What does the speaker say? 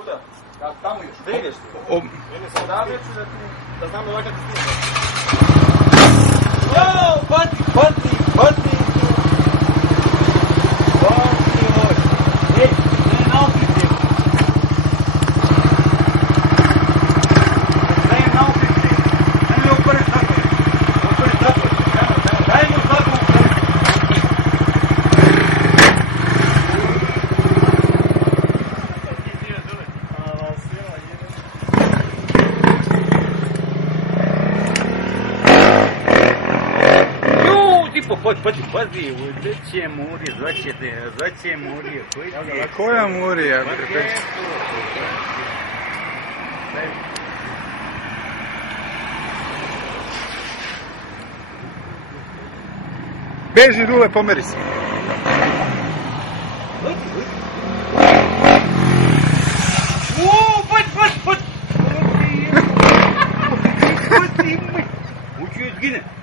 Куда? Там идешь. Ты идешь? Да, да znam da lagati snimati. Jao, pati! Ej, ne naokrite. Daj im naokrite. Daj mi opere zakone. Daj mu zakon. Pazi, zачем Мурия, зачем Мурия? Koja Murija? Beži Dule, pomeri se. Учу изгine.